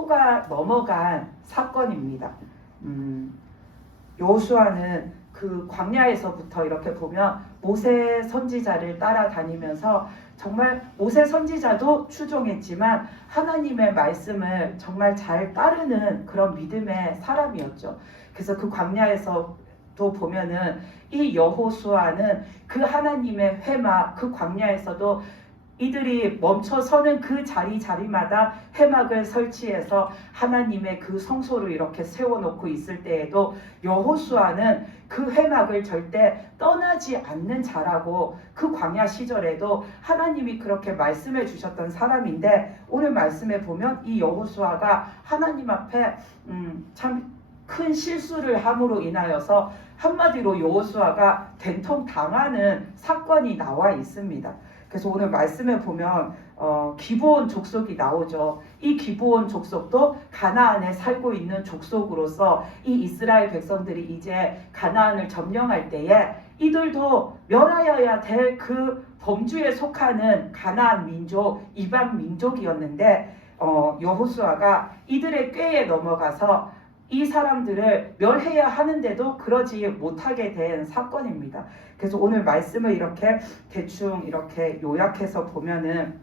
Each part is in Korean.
속아 넘어간 사건입니다. 여호수아는 그 광야에서부터 이렇게 보면 모세 선지자를 따라다니면서 정말 모세 선지자도 추종했지만 하나님의 말씀을 정말 잘 따르는 그런 믿음의 사람이었죠. 그래서 그 광야에서도 보면은 이 여호수아는 그 하나님의 회막, 그 광야에서도 이들이 멈춰서는 그 자리마다 회막을 설치해서 하나님의 그 성소를 이렇게 세워놓고 있을 때에도 여호수아는 그 회막을 절대 떠나지 않는 자라고 그 광야 시절에도 하나님이 그렇게 말씀해 주셨던 사람인데, 오늘 말씀에 보면 이 여호수아가 하나님 앞에 참 큰 실수를 함으로 인하여서 한마디로 여호수아가 된통 당하는 사건이 나와 있습니다. 그래서 오늘 말씀에 보면 기브온 족속이 나오죠. 이 기브온 족속도 가나안에 살고 있는 족속으로서 이 이스라엘 백성들이 이제 가나안을 점령할 때에 이들도 멸하여야 될 그 범주에 속하는 가나안 민족, 이방 민족이었는데 여호수아가 이들의 꾀에 넘어가서 이 사람들을 멸해야 하는데도 그러지 못하게 된 사건입니다. 그래서 오늘 말씀을 이렇게 대충 이렇게 요약해서 보면은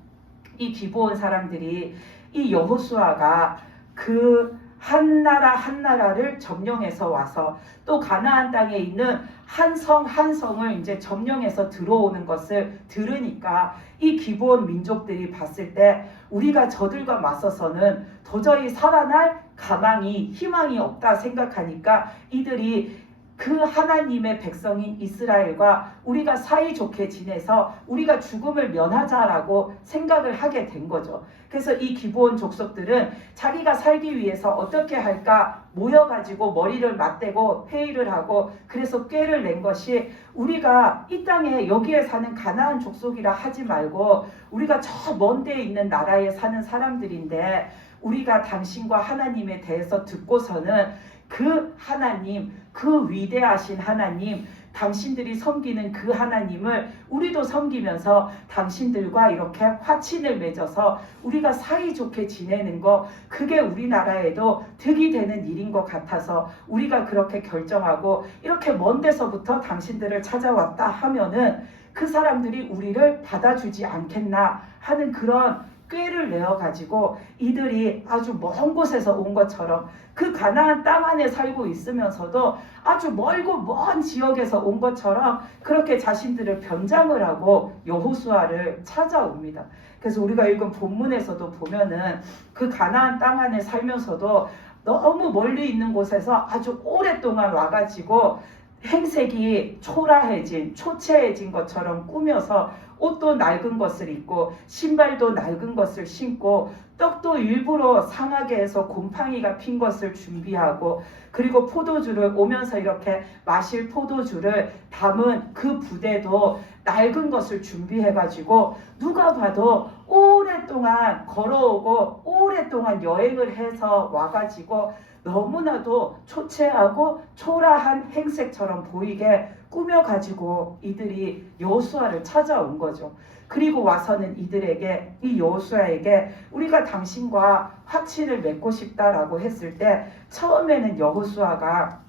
이 기브온 사람들이 이 여호수아가 그 한 나라 한 나라를 점령해서 와서 또 가나안 땅에 있는 한 성 한 성을 이제 점령해서 들어오는 것을 들으니까 이 기브온 민족들이 봤을 때 우리가 저들과 맞서서는 도저히 살아날 가망이 희망이 없다 생각하니까 이들이 그 하나님의 백성인 이스라엘과 우리가 사이좋게 지내서 우리가 죽음을 면하자라고 생각을 하게 된 거죠. 그래서 이 기브온 족속들은 자기가 살기 위해서 어떻게 할까 모여가지고 머리를 맞대고 회의를 하고, 그래서 꾀를 낸 것이 우리가 이 땅에 여기에 사는 가나안 족속이라 하지 말고 우리가 저 먼 데에 있는 나라에 사는 사람들인데 우리가 당신과 하나님에 대해서 듣고서는 그 하나님, 그 위대하신 하나님, 당신들이 섬기는 그 하나님을 우리도 섬기면서 당신들과 이렇게 화친을 맺어서 우리가 사이좋게 지내는 거, 그게 우리나라에도 득이 되는 일인 것 같아서 우리가 그렇게 결정하고 이렇게 먼 데서부터 당신들을 찾아왔다 하면은 그 사람들이 우리를 받아주지 않겠나 하는 그런 꾀를 내어가지고 이들이 아주 먼 곳에서 온 것처럼 그 가나안 땅 안에 살고 있으면서도 아주 멀고 먼 지역에서 온 것처럼 그렇게 자신들을 변장을 하고 여호수아를 찾아옵니다. 그래서 우리가 읽은 본문에서도 보면은 그 가나안 땅 안에 살면서도 너무 멀리 있는 곳에서 아주 오랫동안 와가지고 행색이 초라해진, 초췌해진 것처럼 꾸며서 옷도 낡은 것을 입고 신발도 낡은 것을 신고 떡도 일부러 상하게 해서 곰팡이가 핀 것을 준비하고, 그리고 포도주를 오면서 이렇게 마실 포도주를 담은 그 부대도 낡은 것을 준비해가지고 누가 봐도 오랫동안 걸어오고 오랫동안 여행을 해서 와가지고 너무나도 초췌하고 초라한 행색처럼 보이게 꾸며가지고 이들이 여호수아를 찾아온 거죠. 그리고 와서는 이들에게, 이 여호수아에게 우리가 당신과 화친을 맺고 싶다라고 했을 때 처음에는 여호수아가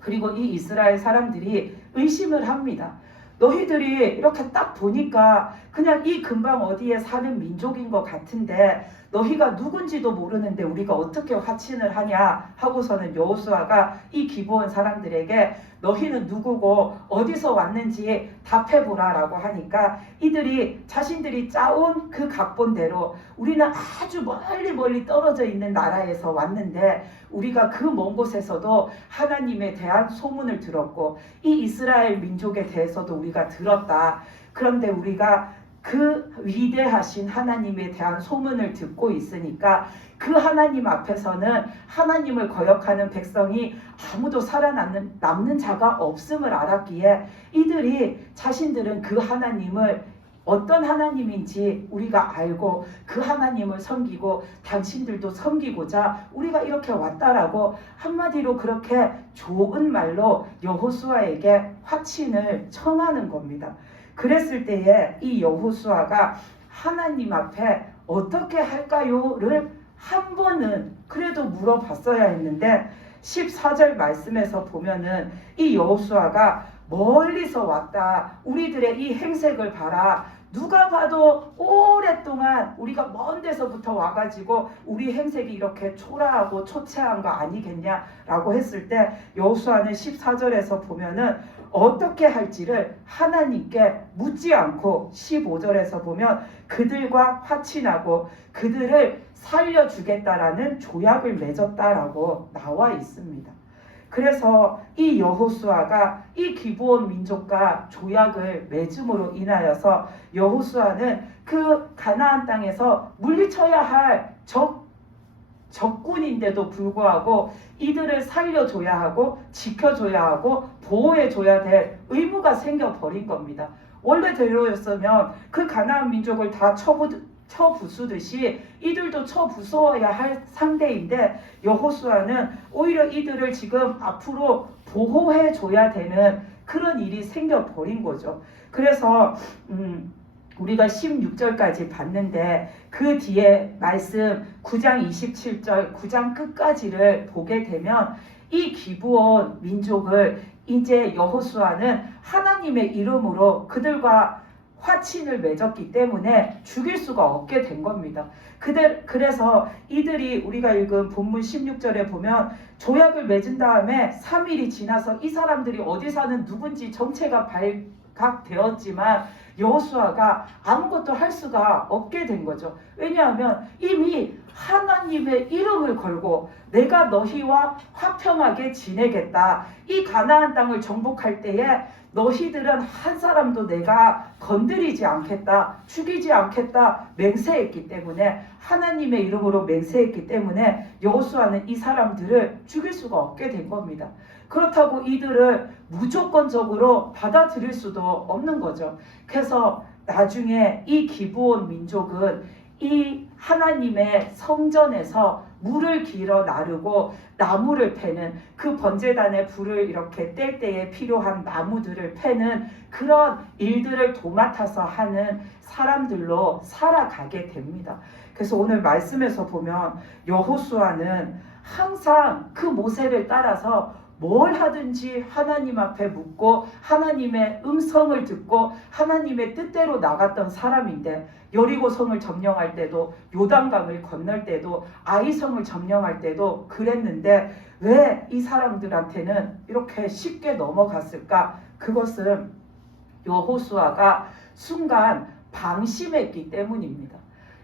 그리고 이 이스라엘 사람들이 의심을 합니다. 너희들이 이렇게 딱 보니까 그냥 이 근방 어디에 사는 민족인 것 같은데 너희가 누군지도 모르는데 우리가 어떻게 화친을 하냐 하고서는 여호수아가 이 기브온 사람들에게 너희는 누구고 어디서 왔는지 답해보라 라고 하니까 이들이 자신들이 짜온 그 각본대로 우리는 아주 멀리 떨어져 있는 나라에서 왔는데 우리가 그 먼 곳에서도 하나님에 대한 소문을 들었고 이 이스라엘 민족에 대해서도 우리가 들었다. 그런데 우리가 그 위대하신 하나님에 대한 소문을 듣고 있으니까 그 하나님 앞에서는 하나님을 거역하는 백성이 아무도 살아남는 자가 없음을 알았기에 이들이 자신들은 그 하나님을 어떤 하나님인지 우리가 알고 그 하나님을 섬기고 당신들도 섬기고자 우리가 이렇게 왔다라고 한마디로 그렇게 좋은 말로 여호수아에게 화친을 청하는 겁니다. 그랬을 때에 이 여호수아가 하나님 앞에 어떻게 할까요를 한 번은 그래도 물어봤어야 했는데 14절 말씀에서 보면은 이 여호수아가 멀리서 왔다. 우리들의 이 행색을 봐라. 누가 봐도 오랫동안 우리가 먼 데서부터 와가지고 우리 행색이 이렇게 초라하고 초췌한 거 아니겠냐라고 했을 때 여호수아는 14절에서 보면은 어떻게 할지를 하나님께 묻지 않고 15절에서 보면 그들과 화친하고 그들을 살려주겠다라는 조약을 맺었다라고 나와 있습니다. 그래서 이 여호수아가 이 기브온 민족과 조약을 맺음으로 인하여서 여호수아는 그 가나안 땅에서 물리쳐야 할 적군인데도 불구하고 이들을 살려줘야 하고 지켜줘야 하고 보호해줘야 될 의무가 생겨버린 겁니다. 원래대로였으면 그 가나안 민족을 다 쳐부수듯이 이들도 쳐부숴야 할 상대인데 여호수아는 오히려 이들을 지금 앞으로 보호해줘야 되는 그런 일이 생겨버린 거죠. 그래서 우리가 16절까지 봤는데 그 뒤에 말씀 9장 27절 9장 끝까지를 보게 되면 이 기브온 민족을 이제 여호수아는 하나님의 이름으로 그들과 화친을 맺었기 때문에 죽일 수가 없게 된 겁니다. 그래서 이들이 우리가 읽은 본문 16절에 보면 조약을 맺은 다음에 3일이 지나서 이 사람들이 어디 사는 누군지 정체가 발각되었지만 여호수아가 아무것도 할 수가 없게 된 거죠. 왜냐하면 이미 하나님의 이름을 걸고 내가 너희와 화평하게 지내겠다. 이 가나안 땅을 정복할 때에 너희들은 한 사람도 내가 건드리지 않겠다, 죽이지 않겠다 맹세했기 때문에 하나님의 이름으로 맹세했기 때문에 여호수아는 이 사람들을 죽일 수가 없게 된 겁니다. 그렇다고 이들을 무조건적으로 받아들일 수도 없는 거죠. 그래서 나중에 이 기브온 민족은 이 하나님의 성전에서 물을 길어 나르고 나무를 패는 그 번제단에 불을 이렇게 뗄 때에 필요한 나무들을 패는 그런 일들을 도맡아서 하는 사람들로 살아가게 됩니다. 그래서 오늘 말씀에서 보면 여호수아는 항상 그 모세를 따라서 뭘 하든지 하나님 앞에 묻고 하나님의 음성을 듣고 하나님의 뜻대로 나갔던 사람인데 여리고성을 점령할 때도 요단강을 건널 때도 아이성을 점령할 때도 그랬는데 왜 이 사람들한테는 이렇게 쉽게 넘어갔을까? 그것은 여호수아가 순간 방심했기 때문입니다.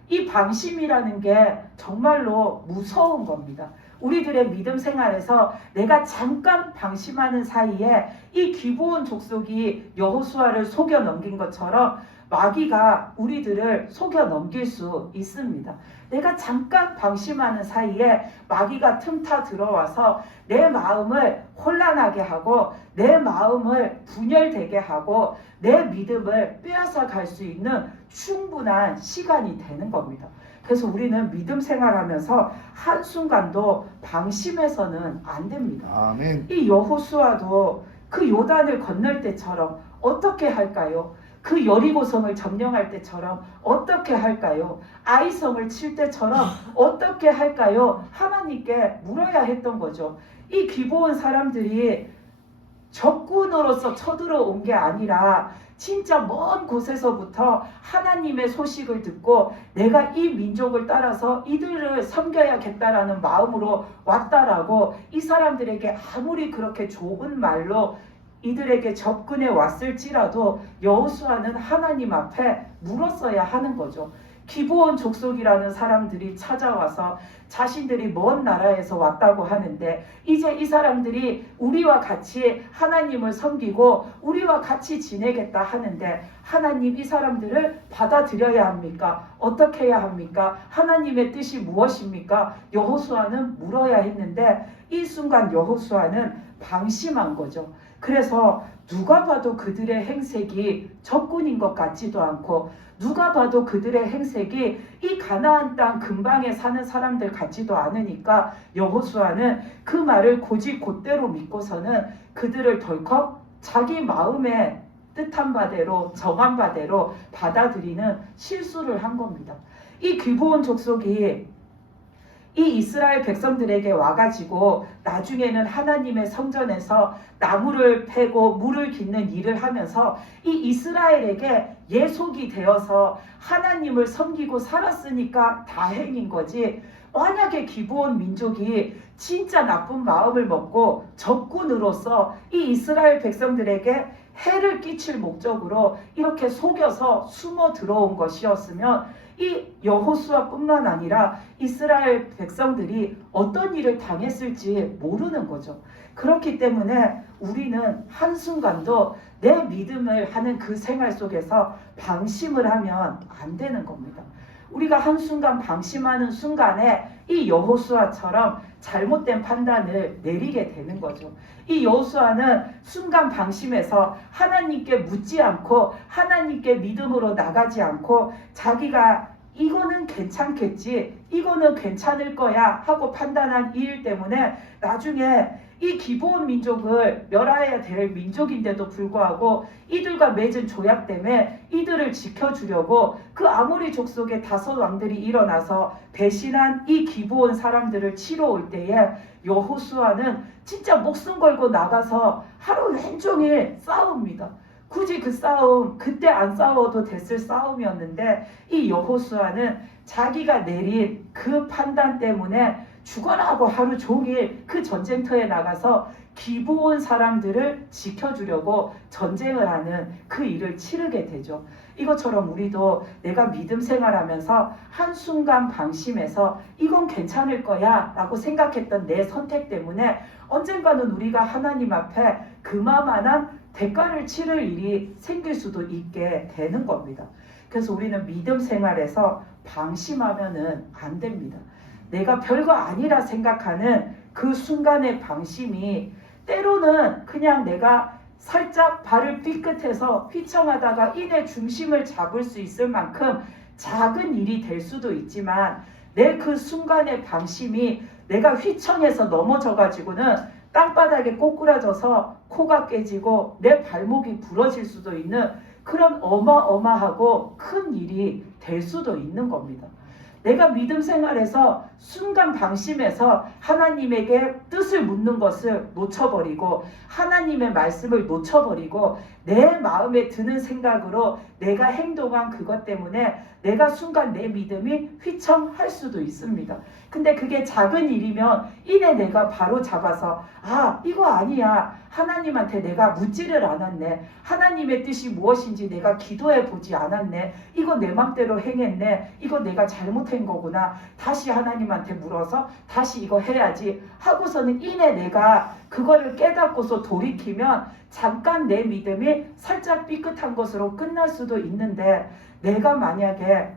이 방심이라는 게 정말로 무서운 겁니다. 우리들의 믿음 생활에서 내가 잠깐 방심하는 사이에 이 기브온 족속이 여호수아를 속여 넘긴 것처럼 마귀가 우리들을 속여 넘길 수 있습니다. 내가 잠깐 방심하는 사이에 마귀가 틈타 들어와서 내 마음을 혼란하게 하고 내 마음을 분열되게 하고 내 믿음을 빼앗아 갈 수 있는 충분한 시간이 되는 겁니다. 그래서 우리는 믿음 생활하면서 한순간도 방심해서는 안 됩니다. 아멘. 이 여호수아도 그 요단을 건널 때처럼 어떻게 할까요? 그 여리고성을 점령할 때처럼 어떻게 할까요? 아이성을 칠 때처럼 어떻게 할까요? 하나님께 물어야 했던 거죠. 이 기브온 사람들이 적군으로서 쳐들어온 게 아니라 진짜 먼 곳에서부터 하나님의 소식을 듣고 내가 이 민족을 따라서 이들을 섬겨야겠다라는 마음으로 왔다라고 이 사람들에게 아무리 그렇게 좋은 말로 이들에게 접근해 왔을지라도 여호수아는 하나님 앞에 물었어야 하는 거죠. 기브온 족속이라는 사람들이 찾아와서 자신들이 먼 나라에서 왔다고 하는데 이제 이 사람들이 우리와 같이 하나님을 섬기고 우리와 같이 지내겠다 하는데 하나님 이 사람들을 받아들여야 합니까? 어떻게 해야 합니까? 하나님의 뜻이 무엇입니까? 여호수아는 물어야 했는데 이 순간 여호수아는 방심한 거죠. 그래서 누가 봐도 그들의 행색이 적군인 것 같지도 않고 누가 봐도 그들의 행색이 이 가나안 땅 근방에 사는 사람들 같지도 않으니까 여호수아는 그 말을 곧대로 믿고서는 그들을 덜컥 자기 마음에 뜻한 바대로 정한 바대로 받아들이는 실수를 한 겁니다. 이 기브온 족속이 이 이스라엘 백성들에게 와가지고 나중에는 하나님의 성전에서 나무를 패고 물을 깃는 일을 하면서 이 이스라엘에게 예속이 되어서 하나님을 섬기고 살았으니까 다행인 거지. 만약에 기브온 민족이 진짜 나쁜 마음을 먹고 적군으로서 이 이스라엘 백성들에게 해를 끼칠 목적으로 이렇게 속여서 숨어 들어온 것이었으면 이 여호수아뿐만 아니라 이스라엘 백성들이 어떤 일을 당했을지 모르는 거죠. 그렇기 때문에 우리는 한순간도 내 믿음을 하는 그 생활 속에서 방심을 하면 안 되는 겁니다. 우리가 한순간 방심하는 순간에 이 여호수아처럼 잘못된 판단을 내리게 되는 거죠. 이 여호수아는 순간 방심해서 하나님께 묻지 않고 하나님께 믿음으로 나가지 않고 자기가 이거는 괜찮겠지, 이거는 괜찮을 거야 하고 판단한 이 일 때문에 나중에 이 기브온 민족을 멸해야 될 민족인데도 불구하고 이들과 맺은 조약 때문에 이들을 지켜주려고 그 아모리 족속의 5 왕들이 일어나서 배신한 이 기브온 사람들을 치러 올 때에 여호수아는 진짜 목숨 걸고 나가서 하루 종일 싸웁니다. 굳이 그 싸움 그때 안 싸워도 됐을 싸움이었는데 이 여호수아는 자기가 내린 그 판단 때문에 죽어라 하고 하루 종일 그 전쟁터에 나가서 기브온 사람들을 지켜주려고 전쟁을 하는 그 일을 치르게 되죠. 이것처럼 우리도 내가 믿음 생활하면서 한순간 방심해서 이건 괜찮을 거야 라고 생각했던 내 선택 때문에 언젠가는 우리가 하나님 앞에 그만한 대가를 치를 일이 생길 수도 있게 되는 겁니다. 그래서 우리는 믿음 생활에서 방심하면은 안 됩니다. 내가 별거 아니라 생각하는 그 순간의 방심이 때로는 그냥 내가 살짝 발을 삐끗해서 휘청하다가 인의 중심을 잡을 수 있을 만큼 작은 일이 될 수도 있지만 내 그 순간의 방심이 내가 휘청해서 넘어져 가지고는 땅바닥에 꼬꾸라져서 코가 깨지고 내 발목이 부러질 수도 있는 그런 어마어마하고 큰 일이 될 수도 있는 겁니다. 내가 믿음 생활에서 순간 방심해서 하나님에게 뜻을 묻는 것을 놓쳐버리고 하나님의 말씀을 놓쳐버리고 내 마음에 드는 생각으로 내가 행동한 그것 때문에 내가 순간 내 믿음이 휘청할 수도 있습니다. 근데 그게 작은 일이면 이내 내가 바로 잡아서 이거 아니야. 하나님한테 내가 묻지를 않았네. 하나님의 뜻이 무엇인지 내가 기도해 보지 않았네. 이거 내 맘대로 행했네. 이거 내가 잘못한 거구나. 다시 하나님한테 물어서 다시 이거 해야지 하고서는 이내 내가 그거를 깨닫고서 돌이키면 잠깐 내 믿음이 살짝 삐끗한 것으로 끝날 수도 있는데 내가 만약에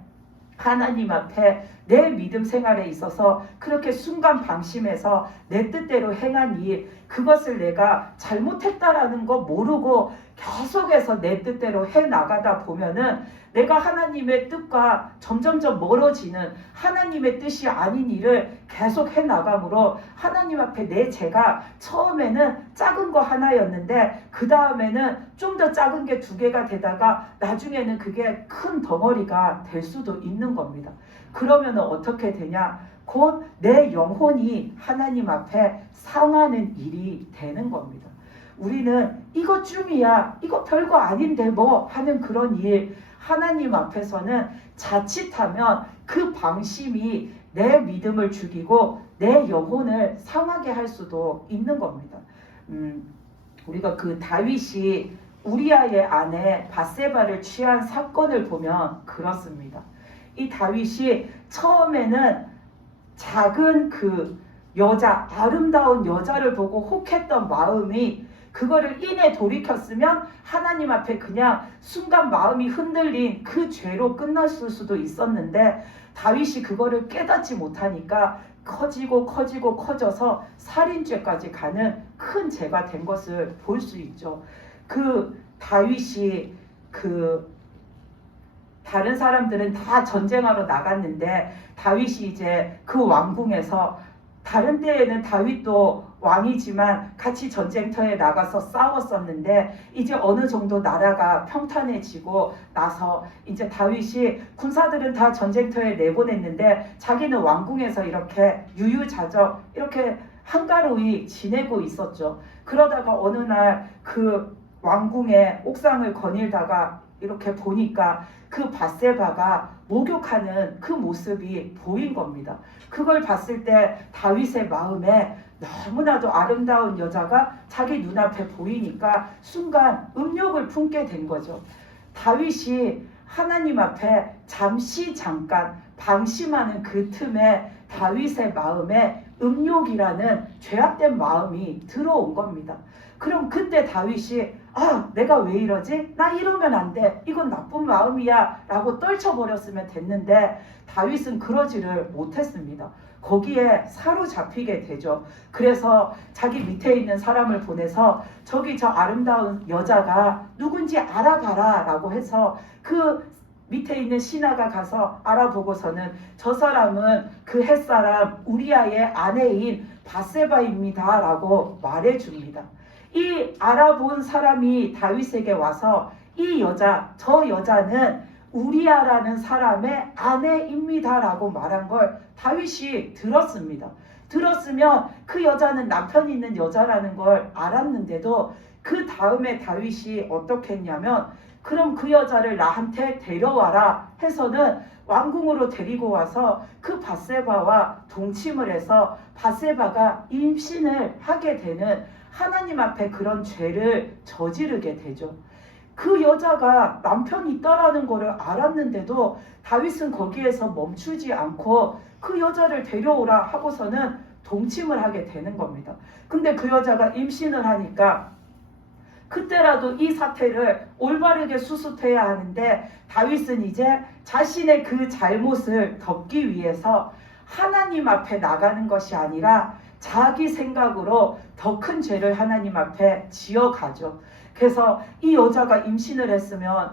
하나님 앞에 내 믿음 생활에 있어서 그렇게 순간 방심해서 내 뜻대로 행한 일, 그것을 내가 잘못했다라는 거 모르고 계속해서 내 뜻대로 해나가다 보면은 내가 하나님의 뜻과 점점점 멀어지는 하나님의 뜻이 아닌 일을 계속 해나가므로 하나님 앞에 내 죄가 처음에는 작은 거 하나였는데 그 다음에는 좀 더 작은 게 2개가 되다가 나중에는 그게 큰 덩어리가 될 수도 있는 겁니다. 그러면 어떻게 되냐? 곧 내 영혼이 하나님 앞에 상하는 일이 되는 겁니다. 우리는 이것쯤이야, 이거 별거 아닌데 뭐 하는 그런 일, 하나님 앞에서는 자칫하면 그 방심이 내 믿음을 죽이고 내 영혼을 상하게 할 수도 있는 겁니다. 우리가 그 다윗이 우리아의 아내 밧세바를 취한 사건을 보면 그렇습니다. 이 다윗이 처음에는 작은 그 여자, 아름다운 여자를 보고 혹했던 마음이 그거를 인해 돌이켰으면 하나님 앞에 그냥 순간 마음이 흔들린 그 죄로 끝났을 수도 있었는데 다윗이 그거를 깨닫지 못하니까 커져서 살인죄까지 가는 큰 죄가 된 것을 볼 수 있죠. 그 다윗이 다른 사람들은 다 전쟁하러 나갔는데 다윗이 이제 그 왕궁에서 다른 때에는 다윗도 왕이지만 같이 전쟁터에 나가서 싸웠었는데 이제 어느 정도 나라가 평탄해지고 나서 이제 다윗이 군사들은 다 전쟁터에 내보냈는데 자기는 왕궁에서 이렇게 유유자적 이렇게 한가로이 지내고 있었죠. 그러다가 어느 날 그 왕궁의 옥상을 거닐다가 이렇게 보니까 그 밧세바가 목욕하는 그 모습이 보인 겁니다. 그걸 봤을 때 다윗의 마음에 너무나도 아름다운 여자가 자기 눈앞에 보이니까 순간 음욕을 품게 된 거죠. 다윗이 하나님 앞에 잠깐 방심하는 그 틈에 다윗의 마음에 음욕이라는 죄악된 마음이 들어온 겁니다. 그럼 그때 다윗이 내가 왜 이러지? 나 이러면 안 돼. 이건 나쁜 마음이야 라고 떨쳐버렸으면 됐는데 다윗은 그러지를 못했습니다. 거기에 사로잡히게 되죠. 그래서 자기 밑에 있는 사람을 보내서 저기 저 아름다운 여자가 누군지 알아봐라 라고 해서 그 밑에 있는 신하가 가서 알아보고서는 저 사람은 그 햇사람 우리아의 아내인 밧세바입니다 라고 말해줍니다. 이 알아본 사람이 다윗에게 와서 이 여자, 저 여자는 우리아라는 사람의 아내입니다 라고 말한 걸 다윗이 들었습니다. 들었으면 그 여자는 남편이 있는 여자라는 걸 알았는데도 그 다음에 다윗이 어떻게 했냐면 그럼 그 여자를 나한테 데려와라 해서는 왕궁으로 데리고 와서 그 밧세바와 동침을 해서 밧세바가 임신을 하게 되는 하나님 앞에 그런 죄를 저지르게 되죠. 그 여자가 남편이 있다라는 것을 알았는데도 다윗은 거기에서 멈추지 않고 그 여자를 데려오라 하고서는 동침을 하게 되는 겁니다. 근데 그 여자가 임신을 하니까 그때라도 이 사태를 올바르게 수습해야 하는데 다윗은 이제 자신의 그 잘못을 덮기 위해서 하나님 앞에 나가는 것이 아니라 자기 생각으로 더 큰 죄를 하나님 앞에 지어가죠. 그래서 이 여자가 임신을 했으면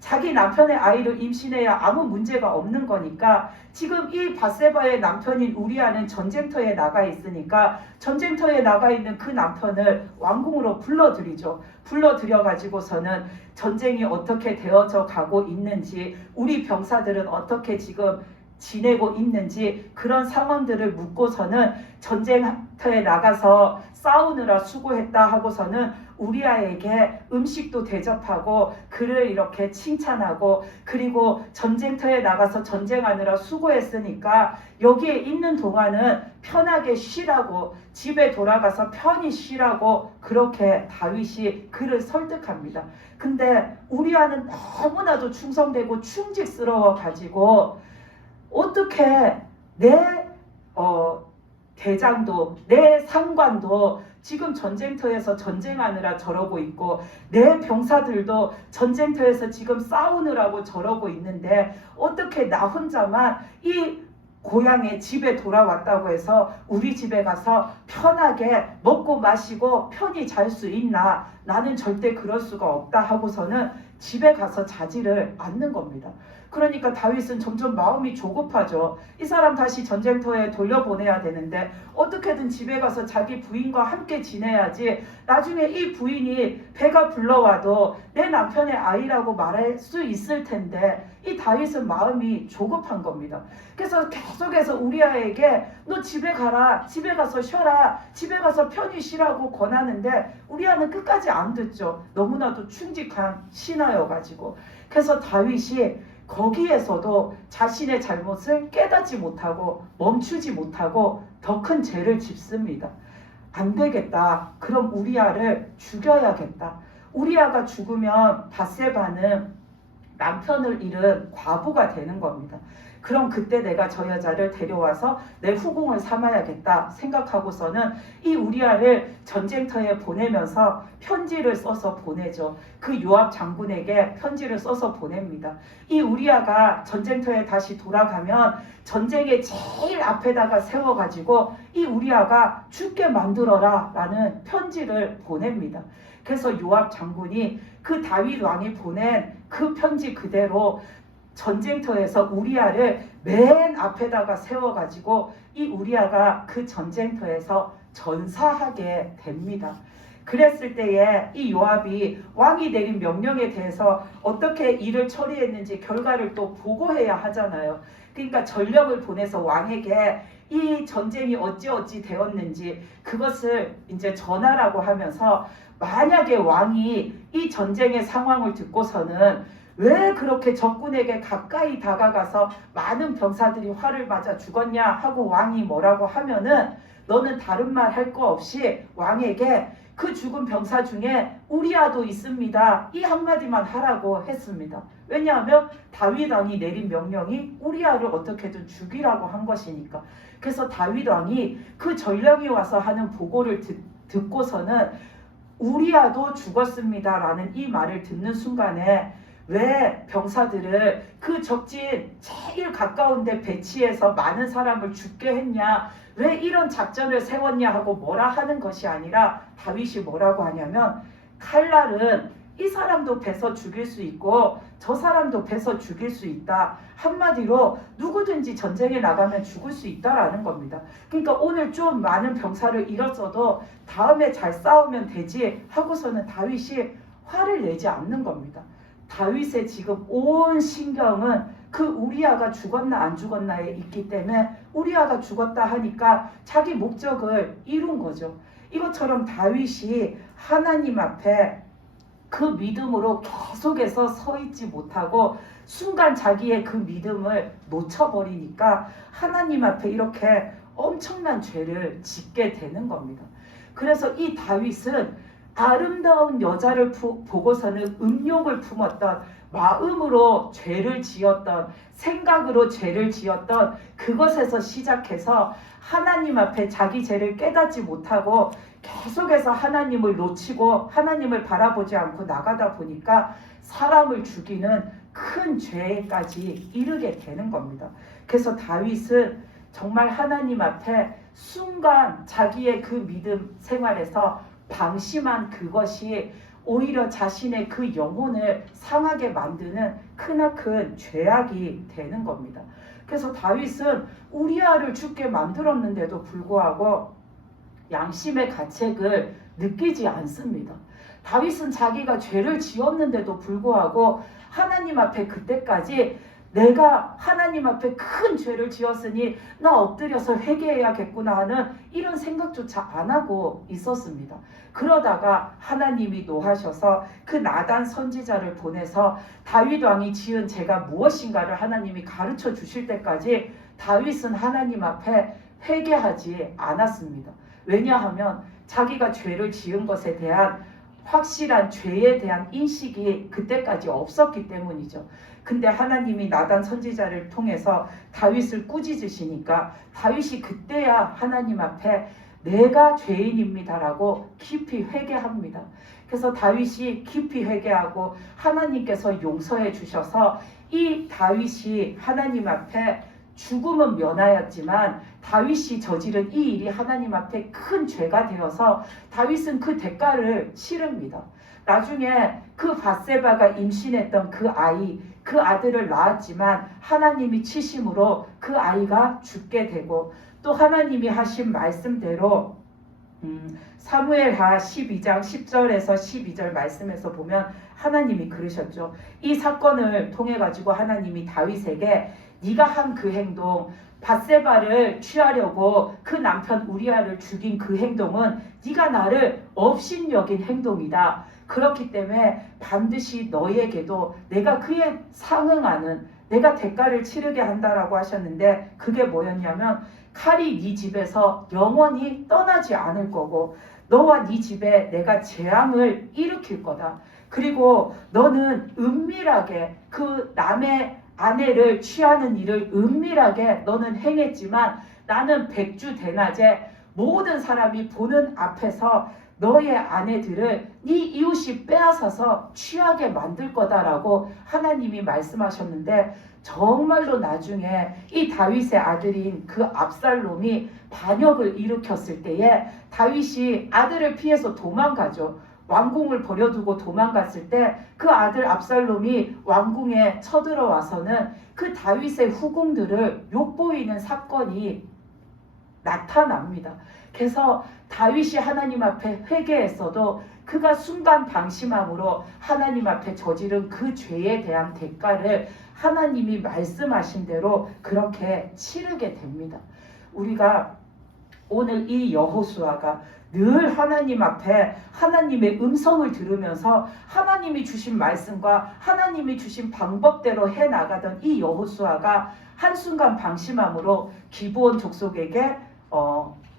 자기 남편의 아이를 임신해야 아무 문제가 없는 거니까 지금 이 밧세바의 남편인 우리아는 전쟁터에 나가 있으니까 전쟁터에 나가 있는 그 남편을 왕궁으로 불러들이죠. 불러들여 가지고서는 전쟁이 어떻게 되어져 가고 있는지 우리 병사들은 어떻게 지금 지내고 있는지 그런 상황들을 묻고서는 전쟁터에 나가서 싸우느라 수고했다 하고서는 우리아에게 음식도 대접하고 그를 이렇게 칭찬하고 그리고 전쟁터에 나가서 전쟁하느라 수고했으니까 여기에 있는 동안은 편하게 쉬라고 집에 돌아가서 편히 쉬라고 그렇게 다윗이 그를 설득합니다. 근데 우리아는 너무나도 충성되고 충직스러워 가지고 어떻게 내 대장도 내 상관도 지금 전쟁터에서 전쟁하느라 저러고 있고 내 병사들도 전쟁터에서 지금 싸우느라고 저러고 있는데 어떻게 나 혼자만 이 고향에 집에 돌아왔다고 해서 우리 집에 가서 편하게 먹고 마시고 편히 잘 수 있나? 나는 절대 그럴 수가 없다 하고서는 집에 가서 자지를 않는 겁니다. 그러니까 다윗은 점점 마음이 조급하죠. 이 사람 다시 전쟁터에 돌려보내야 되는데 어떻게든 집에 가서 자기 부인과 함께 지내야지 나중에 이 부인이 배가 불러와도 내 남편의 아이라고 말할 수 있을 텐데 이 다윗은 마음이 조급한 겁니다. 그래서 계속해서 우리아에게 너 집에 가라, 집에 가서 쉬어라, 집에 가서 편히 쉬라고 권하는데 우리아는 끝까지 안 듣죠. 너무나도 충직한 신하여가지고. 그래서 다윗이 거기에서도 자신의 잘못을 깨닫지 못하고 멈추지 못하고 더 큰 죄를 짓습니다. 안 되겠다. 그럼 우리아를 죽여야겠다. 우리아가 죽으면 밧세바는 남편을 잃은 과부가 되는 겁니다. 그럼 그때 내가 저 여자를 데려와서 내 후궁을 삼아야겠다 생각하고서는 이 우리아를 전쟁터에 보내면서 편지를 써서 보내죠. 그 요압 장군에게 편지를 써서 보냅니다. 이 우리아가 전쟁터에 다시 돌아가면 전쟁의 제일 앞에다가 세워가지고 이 우리아가 죽게 만들어라 라는 편지를 보냅니다. 그래서 요압 장군이 그 다윗 왕이 보낸 그 편지 그대로 전쟁터에서 우리아를 맨 앞에다가 세워가지고 이 우리아가 그 전쟁터에서 전사하게 됩니다. 그랬을 때에 이 요압이 왕이 내린 명령에 대해서 어떻게 일을 처리했는지 결과를 또 보고해야 하잖아요. 그러니까 전령을 보내서 왕에게 이 전쟁이 어찌어찌 되었는지 그것을 이제 전하라고 하면서, 만약에 왕이 이 전쟁의 상황을 듣고서는 왜 그렇게 적군에게 가까이 다가가서 많은 병사들이 활을 맞아 죽었냐 하고 왕이 뭐라고 하면은, 너는 다른 말 할 거 없이 왕에게 그 죽은 병사 중에 우리아도 있습니다, 이 한마디만 하라고 했습니다. 왜냐하면 다윗 왕이 내린 명령이 우리아를 어떻게든 죽이라고 한 것이니까. 그래서 다윗 왕이 그 전령이 와서 하는 보고를 듣고서는 우리아도 죽었습니다 라는 이 말을 듣는 순간에, 왜 병사들을 그 적진 제일 가까운 데 배치해서 많은 사람을 죽게 했냐, 왜 이런 작전을 세웠냐 하고 뭐라 하는 것이 아니라, 다윗이 뭐라고 하냐면, 칼날은 이 사람도 베서 죽일 수 있고 저 사람도 베서 죽일 수 있다. 한마디로 누구든지 전쟁에 나가면 죽을 수 있다라는 겁니다. 그러니까 오늘 좀 많은 병사를 잃었어도 다음에 잘 싸우면 되지 하고서는 다윗이 화를 내지 않는 겁니다. 다윗의 지금 온 신경은 그 우리아가 죽었나 안 죽었나에 있기 때문에, 우리아가 죽었다 하니까 자기 목적을 이룬 거죠. 이것처럼 다윗이 하나님 앞에 그 믿음으로 계속해서 서 있지 못하고 순간 자기의 그 믿음을 놓쳐버리니까 하나님 앞에 이렇게 엄청난 죄를 짓게 되는 겁니다. 그래서 이 다윗은 아름다운 여자를 보고서는 음욕을 품었던, 마음으로 죄를 지었던, 생각으로 죄를 지었던 그것에서 시작해서 하나님 앞에 자기 죄를 깨닫지 못하고 계속해서 하나님을 놓치고 하나님을 바라보지 않고 나가다 보니까 사람을 죽이는 큰 죄까지 이르게 되는 겁니다. 그래서 다윗은 정말 하나님 앞에 순간 자기의 그 믿음 생활에서 방심한 그것이 오히려 자신의 그 영혼을 상하게 만드는 크나큰 죄악이 되는 겁니다. 그래서 다윗은 우리아를 죽게 만들었는데도 불구하고 양심의 가책을 느끼지 않습니다. 다윗은 자기가 죄를 지었는데도 불구하고 하나님 앞에 그때까지 내가 하나님 앞에 큰 죄를 지었으니 나 엎드려서 회개해야겠구나 하는 이런 생각조차 안 하고 있었습니다. 그러다가 하나님이 노하셔서 그 나단 선지자를 보내서 다윗 왕이 지은 죄가 무엇인가를 하나님이 가르쳐 주실 때까지 다윗은 하나님 앞에 회개하지 않았습니다. 왜냐하면 자기가 죄를 지은 것에 대한 확실한 죄에 대한 인식이 그때까지 없었기 때문이죠. 근데 하나님이 나단 선지자를 통해서 다윗을 꾸짖으시니까 다윗이 그때야 하나님 앞에 내가 죄인입니다라고 깊이 회개합니다. 그래서 다윗이 깊이 회개하고 하나님께서 용서해 주셔서 이 다윗이 하나님 앞에 죽음은 면하였지만 다윗이 저지른 이 일이 하나님 앞에 큰 죄가 되어서 다윗은 그 대가를 치릅니다. 나중에 그 밧세바가 임신했던 그 아들을 낳았지만 하나님이 치심으로 그 아이가 죽게 되고, 또 하나님이 하신 말씀대로 사무엘하 12장 10절에서 12절 말씀에서 보면 하나님이 그러셨죠. 이 사건을 통해 가지고 하나님이 다윗에게 네가 한 그 행동, 밧세바를 취하려고 그 남편 우리아를 죽인 그 행동은 네가 나를 업신여긴 행동이다. 그렇기 때문에 반드시 너에게도 내가 그에 상응하는, 내가 대가를 치르게 한다라고 하셨는데, 그게 뭐였냐면 칼이 네 집에서 영원히 떠나지 않을 거고 너와 네 집에 내가 재앙을 일으킬 거다. 그리고 너는 은밀하게 그 남의 아내를 취하는 일을 은밀하게 너는 행했지만 나는 백주대낮에 모든 사람이 보는 앞에서 너의 아내들을 네 이웃이 빼앗아서 취하게 만들 거다라고 하나님이 말씀하셨는데, 정말로 나중에 이 다윗의 아들인 그 압살롬이 반역을 일으켰을 때에 다윗이 아들을 피해서 도망가죠. 왕궁을 버려두고 도망갔을 때 그 아들 압살롬이 왕궁에 쳐들어와서는 그 다윗의 후궁들을 욕보이는 사건이 나타납니다. 그래서 다윗이 하나님 앞에 회개했어도 그가 순간 방심함으로 하나님 앞에 저지른 그 죄에 대한 대가를 하나님이 말씀하신 대로 그렇게 치르게 됩니다. 우리가 오늘 이 여호수아가 늘 하나님 앞에 하나님의 음성을 들으면서 하나님이 주신 말씀과 하나님이 주신 방법대로 해나가던 이 여호수아가 한순간 방심함으로 기브온 족속에게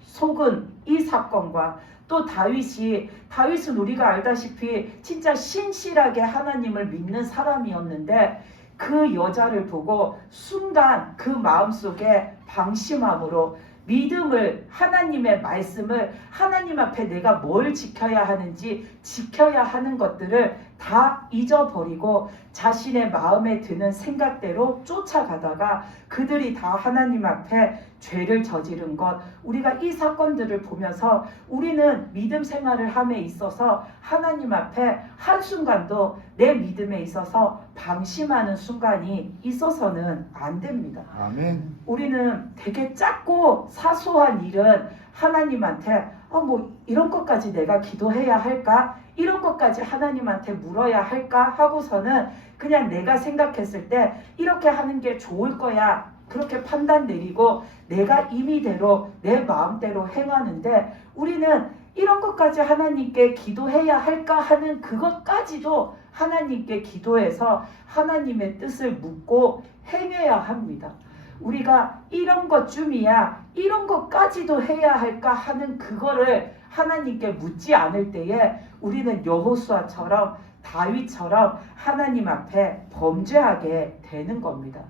속은 이 사건과 또 다윗은 우리가 알다시피 진짜 신실하게 하나님을 믿는 사람이었는데 그 여자를 보고 순간 그 마음속에 방심함으로 믿음을, 하나님의 말씀을, 하나님 앞에 내가 뭘 지켜야 하는지, 지켜야 하는 것들을 다 잊어버리고 자신의 마음에 드는 생각대로 쫓아가다가 그들이 다 하나님 앞에 죄를 저지른 것, 우리가 이 사건들을 보면서 우리는 믿음 생활을 함에 있어서 하나님 앞에 한순간도 내 믿음에 있어서 방심하는 순간이 있어서는 안 됩니다. 아멘. 우리는 되게 작고 사소한 일은 하나님한테 뭐 이런 것까지 내가 기도해야 할까? 이런 것까지 하나님한테 물어야 할까? 하고서는 그냥 내가 생각했을 때 이렇게 하는 게 좋을 거야. 그렇게 판단 내리고 내가 임의대로 내 마음대로 행하는데 우리는 이런 것까지 하나님께 기도해야 할까 하는 그것까지도 하나님께 기도해서 하나님의 뜻을 묻고 행해야 합니다. 우리가 이런 것쯤이야 이런 것까지도 해야 할까 하는 그거를 하나님께 묻지 않을 때에 우리는 여호수아처럼 다윗처럼 하나님 앞에 범죄하게 되는 겁니다.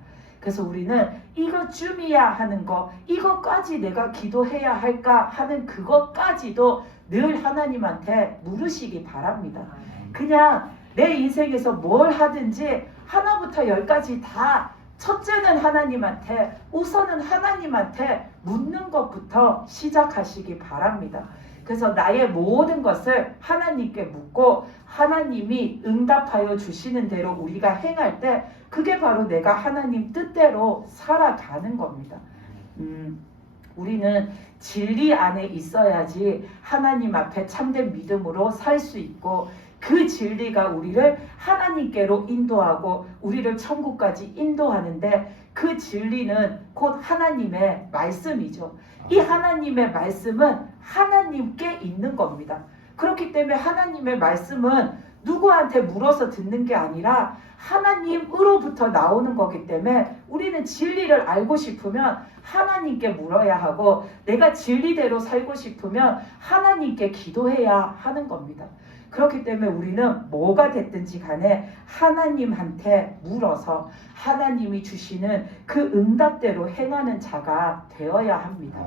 그래서 우리는 이것쯤이야 하는 거, 이것까지 내가 기도해야 할까 하는 그것까지도 늘 하나님한테 물으시기 바랍니다. 그냥 내 인생에서 뭘 하든지 하나부터 열까지 다 첫째는 하나님한테, 우선은 하나님한테 묻는 것부터 시작하시기 바랍니다. 그래서 나의 모든 것을 하나님께 묻고 하나님이 응답하여 주시는 대로 우리가 행할 때 그게 바로 내가 하나님 뜻대로 살아가는 겁니다. 우리는 진리 안에 있어야지 하나님 앞에 참된 믿음으로 살 수 있고 그 진리가 우리를 하나님께로 인도하고 우리를 천국까지 인도하는데 그 진리는 곧 하나님의 말씀이죠. 이 하나님의 말씀은 하나님께 있는 겁니다. 그렇기 때문에 하나님의 말씀은 누구한테 물어서 듣는 게 아니라 하나님으로부터 나오는 거기 때문에 우리는 진리를 알고 싶으면 하나님께 물어야 하고 내가 진리대로 살고 싶으면 하나님께 기도해야 하는 겁니다. 그렇기 때문에 우리는 뭐가 됐든지 간에 하나님한테 물어서 하나님이 주시는 그 응답대로 행하는 자가 되어야 합니다.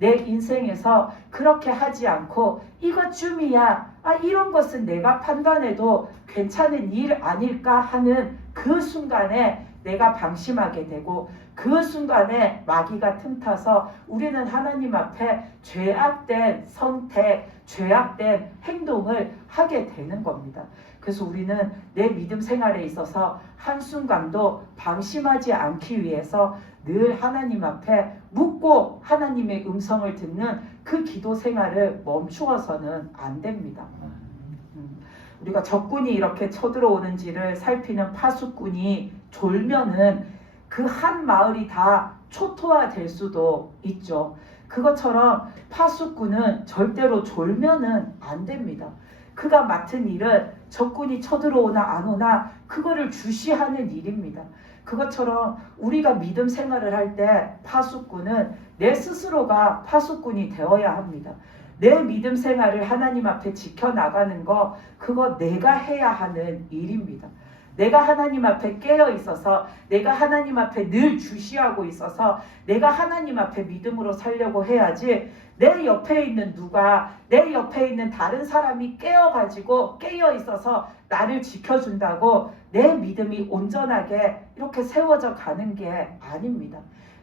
내 인생에서 그렇게 하지 않고 이것쯤이야, 이런 것은 내가 판단해도 괜찮은 일 아닐까 하는 그 순간에 내가 방심하게 되고 그 순간에 마귀가 틈타서 우리는 하나님 앞에 죄악된 선택, 죄악된 행동을 하게 되는 겁니다. 그래서 우리는 내 믿음 생활에 있어서 한순간도 방심하지 않기 위해서 늘 하나님 앞에 묻고 하나님의 음성을 듣는 그 기도 생활을 멈추어서는 안 됩니다. 우리가 적군이 이렇게 쳐들어오는지를 살피는 파수꾼이 졸면은 그 한 마을이 다 초토화될 수도 있죠. 그것처럼 파수꾼은 절대로 졸면은 안 됩니다. 그가 맡은 일은 적군이 쳐들어오나 안 오나 그거를 주시하는 일입니다. 그것처럼 우리가 믿음 생활을 할 때 파수꾼은 내 스스로가 파수꾼이 되어야 합니다. 내 믿음 생활을 하나님 앞에 지켜나가는 거 그거 내가 해야 하는 일입니다. 내가 하나님 앞에 깨어 있어서 내가 하나님 앞에 늘 주시하고 있어서 내가 하나님 앞에 믿음으로 살려고 해야지 내 옆에 있는 누가 내 옆에 있는 다른 사람이 깨어가지고 깨어 있어서 나를 지켜준다고 내 믿음이 온전하게 이렇게 세워져 가는 게 아닙니다.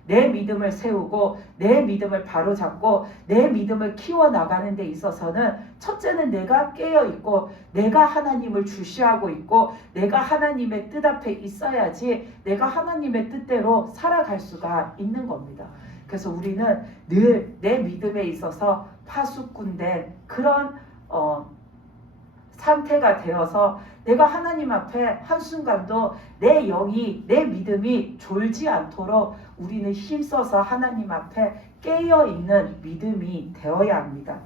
내 믿음을 세우고 내 믿음을 바로잡고 내 믿음을 키워나가는 데 있어서는 첫째는 내가 깨어있고 내가 하나님을 주시하고 있고 내가 하나님의 뜻 앞에 있어야지 내가 하나님의 뜻대로 살아갈 수가 있는 겁니다. 그래서 우리는 늘 내 믿음에 있어서 파수꾼된 그런 상태가 되어서 내가 하나님 앞에 한순간도 내 영이, 내 믿음이 졸지 않도록 우리는 힘써서 하나님 앞에 깨어있는 믿음이 되어야 합니다.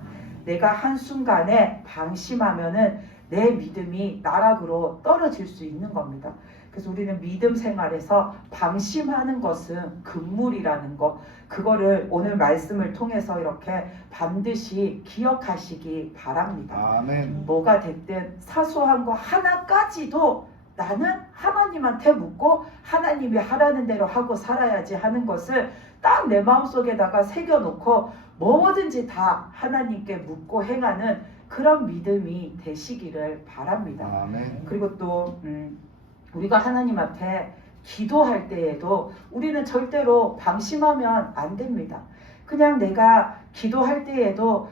내가 한순간에 방심하면은 내 믿음이 나락으로 떨어질 수 있는 겁니다. 그래서 우리는 믿음 생활에서 방심하는 것은 금물이라는 거, 그거를 오늘 말씀을 통해서 이렇게 반드시 기억하시기 바랍니다. 아멘. 뭐가 됐든 사소한 거 하나까지도 나는 하나님한테 묻고 하나님이 하라는 대로 하고 살아야지 하는 것을 딱 내 마음속에다가 새겨놓고 뭐든지 다 하나님께 묻고 행하는 그런 믿음이 되시기를 바랍니다. 아멘. 그리고 또 우리가 하나님 앞에 기도할 때에도 우리는 절대로 방심하면 안 됩니다. 그냥 내가 기도할 때에도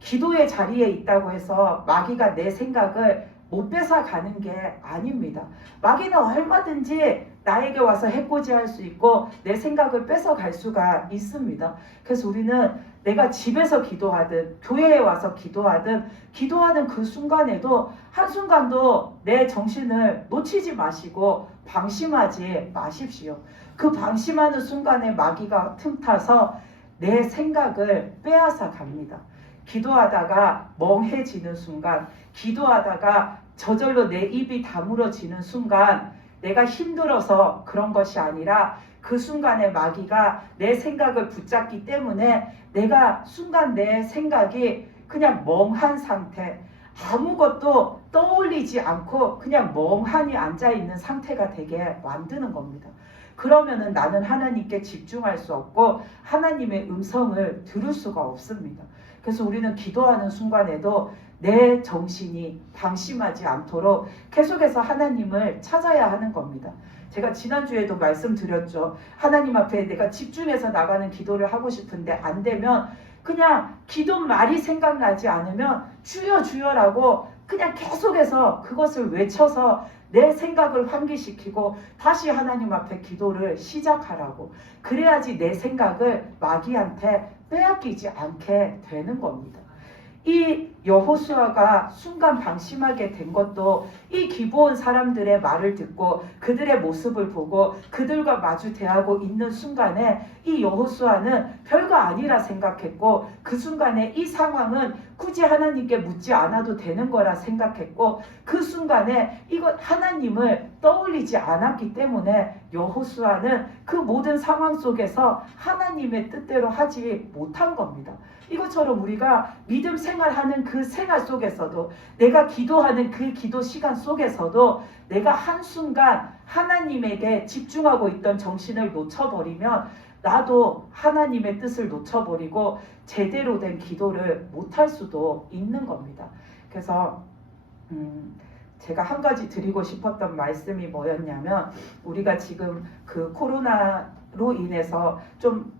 기도의 자리에 있다고 해서 마귀가 내 생각을 못 뺏어 가는 게 아닙니다. 마귀는 얼마든지 나에게 와서 해코지할 수 있고 내 생각을 뺏어 갈 수가 있습니다. 그래서 우리는 내가 집에서 기도하든 교회에 와서 기도하든 기도하는 그 순간에도 한순간도 내 정신을 놓치지 마시고 방심하지 마십시오. 그 방심하는 순간에 마귀가 틈타서 내 생각을 빼앗아 갑니다. 기도하다가 멍해지는 순간, 기도하다가 저절로 내 입이 다물어지는 순간 내가 힘들어서 그런 것이 아니라 그 순간에 마귀가 내 생각을 붙잡기 때문에 내가 순간 내 생각이 그냥 멍한 상태, 아무것도 떠올리지 않고 그냥 멍하니 앉아있는 상태가 되게 만드는 겁니다. 그러면은 나는 하나님께 집중할 수 없고 하나님의 음성을 들을 수가 없습니다. 그래서 우리는 기도하는 순간에도 내 정신이 방심하지 않도록 계속해서 하나님을 찾아야 하는 겁니다. 제가 지난주에도 말씀드렸죠. 하나님 앞에 내가 집중해서 나가는 기도를 하고 싶은데 안 되면 그냥 기도 말이 생각나지 않으면 주여 주여라고 그냥 계속해서 그것을 외쳐서 내 생각을 환기시키고 다시 하나님 앞에 기도를 시작하라고. 그래야지 내 생각을 마귀한테 빼앗기지 않게 되는 겁니다. 이 여호수아가 순간 방심하게 된 것도 이 기브온 사람들의 말을 듣고 그들의 모습을 보고 그들과 마주 대하고 있는 순간에 이 여호수아는 별거 아니라 생각했고 그 순간에 이 상황은 굳이 하나님께 묻지 않아도 되는 거라 생각했고 그 순간에 이것 하나님을 떠올리지 않았기 때문에 여호수아는 그 모든 상황 속에서 하나님의 뜻대로 하지 못한 겁니다. 이것처럼 우리가 믿음 생활하는 그 생활 속에서도 내가 기도하는 그 기도 시간 속에서도 내가 한순간 하나님에게 집중하고 있던 정신을 놓쳐버리면 나도 하나님의 뜻을 놓쳐버리고 제대로 된 기도를 못할 수도 있는 겁니다. 그래서 제가 한 가지 드리고 싶었던 말씀이 뭐였냐면 우리가 지금 그 코로나로 인해서 좀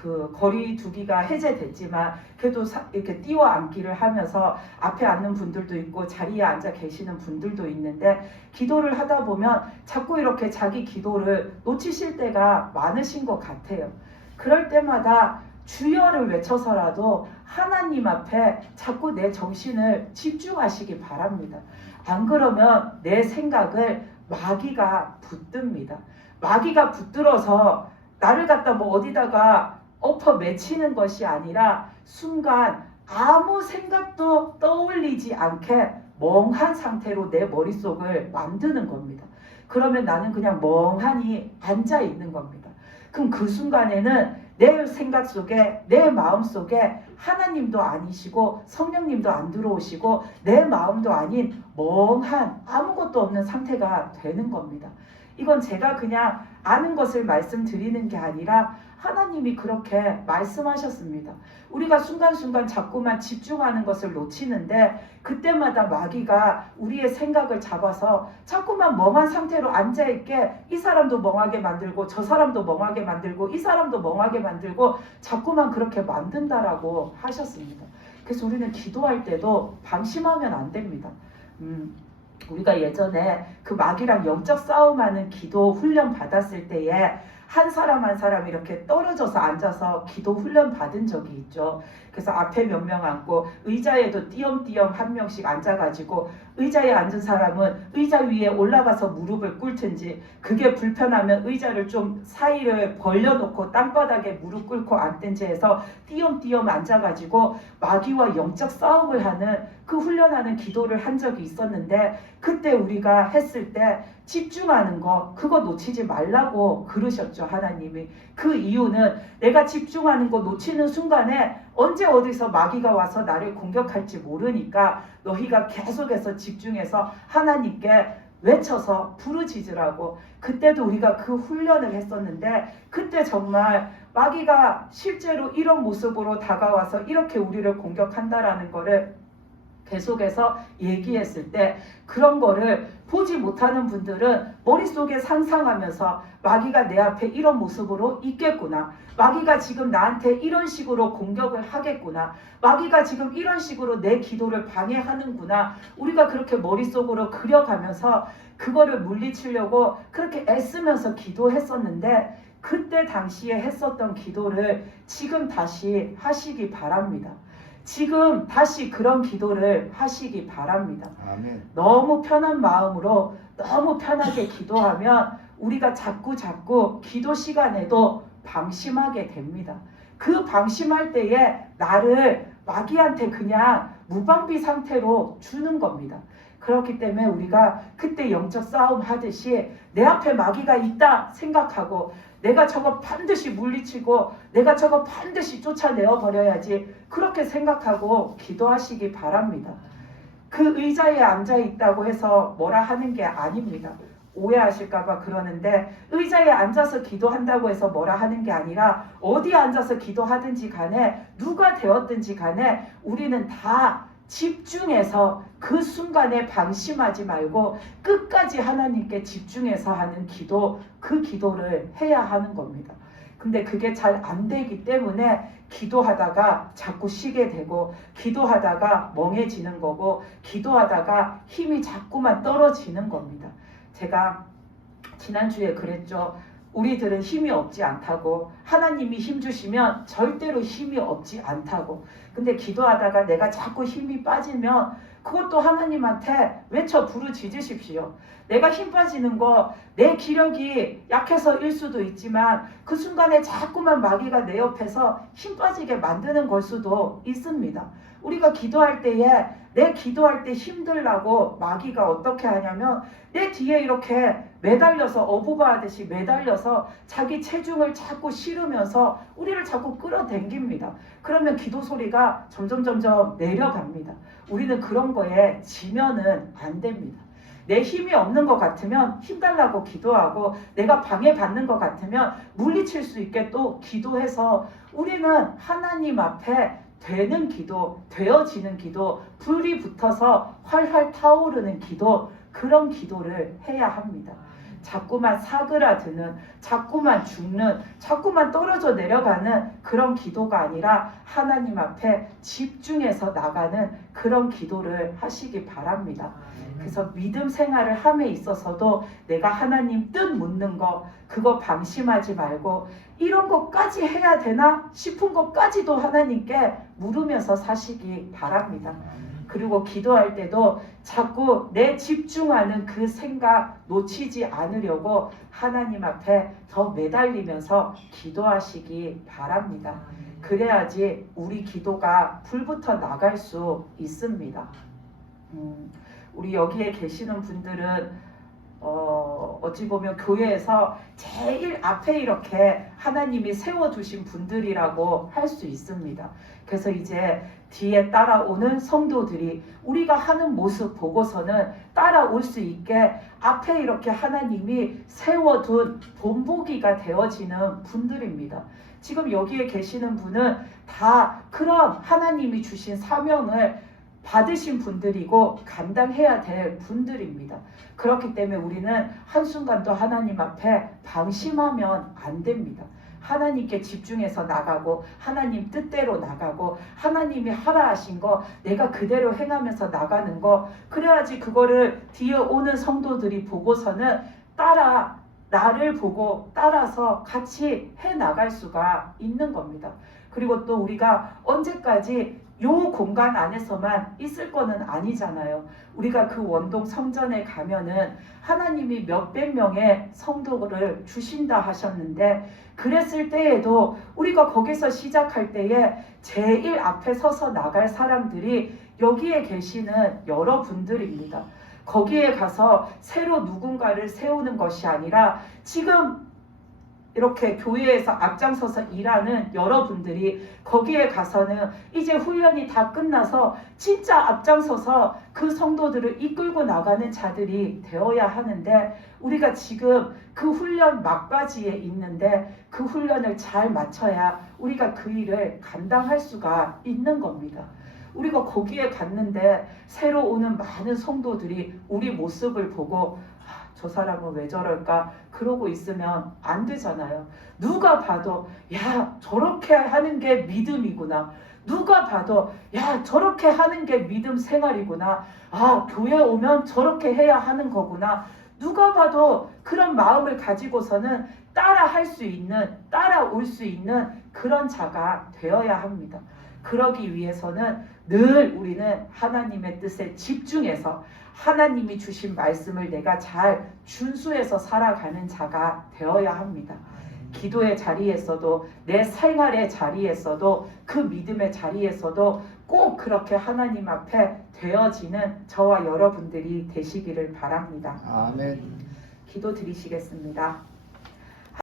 그 거리 두기가 해제됐지만 그래도 이렇게 띄워 앉기를 하면서 앞에 앉는 분들도 있고 자리에 앉아 계시는 분들도 있는데 기도를 하다 보면 자꾸 이렇게 자기 기도를 놓치실 때가 많으신 것 같아요. 그럴 때마다 주여를 외쳐서라도 하나님 앞에 자꾸 내 정신을 집중하시기 바랍니다. 안 그러면 내 생각을 마귀가 붙듭니다. 마귀가 붙들어서 나를 갖다 뭐 어디다가 엎어 매치는 것이 아니라 순간 아무 생각도 떠올리지 않게 멍한 상태로 내 머릿속을 만드는 겁니다. 그러면 나는 그냥 멍하니 앉아 있는 겁니다. 그럼 그 순간에는 내 생각 속에 내 마음 속에 하나님도 아니시고 성령님도 안 들어오시고 내 마음도 아닌 멍한 아무것도 없는 상태가 되는 겁니다. 이건 제가 그냥 아는 것을 말씀드리는 게 아니라 하나님이 그렇게 말씀하셨습니다. 우리가 순간순간 자꾸만 집중하는 것을 놓치는데 그때마다 마귀가 우리의 생각을 잡아서 자꾸만 멍한 상태로 앉아있게 이 사람도 멍하게 만들고 저 사람도 멍하게 만들고 이 사람도 멍하게 만들고 자꾸만 그렇게 만든다라고 하셨습니다. 그래서 우리는 기도할 때도 방심하면 안 됩니다. 우리가 예전에 그 마귀랑 영적 싸움하는 기도 훈련 받았을 때에 한 사람 한 사람 이렇게 떨어져서 앉아서 기도 훈련 받은 적이 있죠. 그래서 앞에 몇 명 앉고 의자에도 띄엄띄엄 한 명씩 앉아가지고 의자에 앉은 사람은 의자 위에 올라가서 무릎을 꿇든지, 그게 불편하면 의자를 좀 사이를 벌려놓고 땅바닥에 무릎 꿇고 앉든지 해서 띄엄띄엄 앉아가지고 마귀와 영적 싸움을 하는 그 훈련하는 기도를 한 적이 있었는데, 그때 우리가 했을 때 집중하는 거 그거 놓치지 말라고 그러셨죠. 하나님이. 그 이유는 내가 집중하는 거 놓치는 순간에 언제 어디서 마귀가 와서 나를 공격할지 모르니까 너희가 계속해서 집중해서 하나님께 외쳐서 부르짖으라고. 그때도 우리가 그 훈련을 했었는데, 그때 정말 마귀가 실제로 이런 모습으로 다가와서 이렇게 우리를 공격한다라는 거를 계속해서 얘기했을 때, 그런 거를 보지 못하는 분들은 머릿속에 상상하면서 마귀가 내 앞에 이런 모습으로 있겠구나, 마귀가 지금 나한테 이런 식으로 공격을 하겠구나, 마귀가 지금 이런 식으로 내 기도를 방해하는구나, 우리가 그렇게 머릿속으로 그려가면서 그거를 물리치려고 그렇게 애쓰면서 기도했었는데, 그때 당시에 했었던 기도를 지금 다시 하시기 바랍니다. 지금 다시 그런 기도를 하시기 바랍니다. 아멘. 너무 편한 마음으로 너무 편하게 기도하면 우리가 자꾸 기도 시간에도 방심하게 됩니다. 그 방심할 때에 나를 마귀한테 그냥 무방비 상태로 주는 겁니다. 그렇기 때문에 우리가 그때 영적 싸움 하듯이 내 앞에 마귀가 있다 생각하고 내가 저거 반드시 물리치고 내가 저거 반드시 쫓아내어 버려야지, 그렇게 생각하고 기도하시기 바랍니다. 그 의자에 앉아 있다고 해서 뭐라 하는 게 아닙니다. 오해하실까봐 그러는데, 의자에 앉아서 기도한다고 해서 뭐라 하는 게 아니라 어디 앉아서 기도하든지 간에 누가 되었든지 간에 우리는 다 집중해서 그 순간에 방심하지 말고 끝까지 하나님께 집중해서 하는 기도, 그 기도를 해야 하는 겁니다. 근데 그게 잘 안 되기 때문에 기도하다가 자꾸 쉬게 되고, 기도하다가 멍해지는 거고, 기도하다가 힘이 자꾸만 떨어지는 겁니다. 제가 지난주에 그랬죠. 우리들은 힘이 없지 않다고, 하나님이 힘 주시면 절대로 힘이 없지 않다고. 근데 기도하다가 내가 자꾸 힘이 빠지면 그것도 하나님한테 외쳐 부르짖으십시오. 내가 힘 빠지는 거 내 기력이 약해서일 수도 있지만 그 순간에 자꾸만 마귀가 내 옆에서 힘 빠지게 만드는 걸 수도 있습니다. 우리가 기도할 때에 내 기도할 때 힘들라고 마귀가 어떻게 하냐면 내 뒤에 이렇게 매달려서 어부바 하듯이 매달려서 자기 체중을 자꾸 실으면서 우리를 자꾸 끌어당깁니다. 그러면 기도 소리가 점점 내려갑니다. 우리는 그런 거에 지면은 안 됩니다. 내 힘이 없는 것 같으면 힘달라고 기도하고, 내가 방해받는 것 같으면 물리칠 수 있게 또 기도해서 우리는 하나님 앞에 되는 기도, 되어지는 기도, 불이 붙어서 활활 타오르는 기도, 그런 기도를 해야 합니다. 자꾸만 사그라드는, 자꾸만 죽는, 자꾸만 떨어져 내려가는 그런 기도가 아니라 하나님 앞에 집중해서 나가는 그런 기도를 하시기 바랍니다. 그래서 믿음 생활을 함에 있어서도 내가 하나님 뜻 묻는 거, 그거 방심하지 말고 이런 것까지 해야 되나 싶은 것까지도 하나님께 물으면서 사시기 바랍니다. 그리고 기도할 때도 자꾸 내 집중하는 그 생각 놓치지 않으려고 하나님 앞에 더 매달리면서 기도하시기 바랍니다. 그래야지 우리 기도가 불붙어 나갈 수 있습니다. 우리 여기에 계시는 분들은 어찌 보면 교회에서 제일 앞에 이렇게 하나님이 세워두신 분들이라고 할 수 있습니다. 그래서 이제 뒤에 따라오는 성도들이 우리가 하는 모습 보고서는 따라올 수 있게 앞에 이렇게 하나님이 세워둔 본보기가 되어지는 분들입니다. 지금 여기에 계시는 분은 다 그런 하나님이 주신 사명을 받으신 분들이고 감당해야 될 분들입니다. 그렇기 때문에 우리는 한순간도 하나님 앞에 방심하면 안 됩니다. 하나님께 집중해서 나가고 하나님 뜻대로 나가고 하나님이 하라 하신 거 내가 그대로 행하면서 나가는 거, 그래야지 그거를 뒤에 오는 성도들이 보고서는 따라 나를 보고 따라서 같이 해 나갈 수가 있는 겁니다. 그리고 또 우리가 언제까지 요 공간 안에서만 있을 거는 아니잖아요. 우리가 그 원동 성전에 가면은 하나님이 몇백 명의 성도를 주신다 하셨는데, 그랬을 때에도 우리가 거기서 시작할 때에 제일 앞에 서서 나갈 사람들이 여기에 계시는 여러분들입니다. 거기에 가서 새로 누군가를 세우는 것이 아니라 지금 이렇게 교회에서 앞장서서 일하는 여러분들이 거기에 가서는 이제 훈련이 다 끝나서 진짜 앞장서서 그 성도들을 이끌고 나가는 자들이 되어야 하는데, 우리가 지금 그 훈련 막바지에 있는데 그 훈련을 잘 마쳐야 우리가 그 일을 감당할 수가 있는 겁니다. 우리가 거기에 갔는데 새로 오는 많은 성도들이 우리 모습을 보고 저 사람은 왜 저럴까 그러고 있으면 안 되잖아요. 누가 봐도 야 저렇게 하는 게 믿음이구나. 누가 봐도 야 저렇게 하는 게 믿음 생활이구나. 아 교회 오면 저렇게 해야 하는 거구나. 누가 봐도 그런 마음을 가지고서는 따라할 수 있는, 따라올 수 있는 그런 자가 되어야 합니다. 그러기 위해서는 늘 우리는 하나님의 뜻에 집중해서 하나님이 주신 말씀을 내가 잘 준수해서 살아가는 자가 되어야 합니다. 기도의 자리에서도, 내 생활의 자리에서도, 그 믿음의 자리에서도 꼭 그렇게 하나님 앞에 되어지는 저와 여러분들이 되시기를 바랍니다. 아멘. 기도 드리시겠습니다.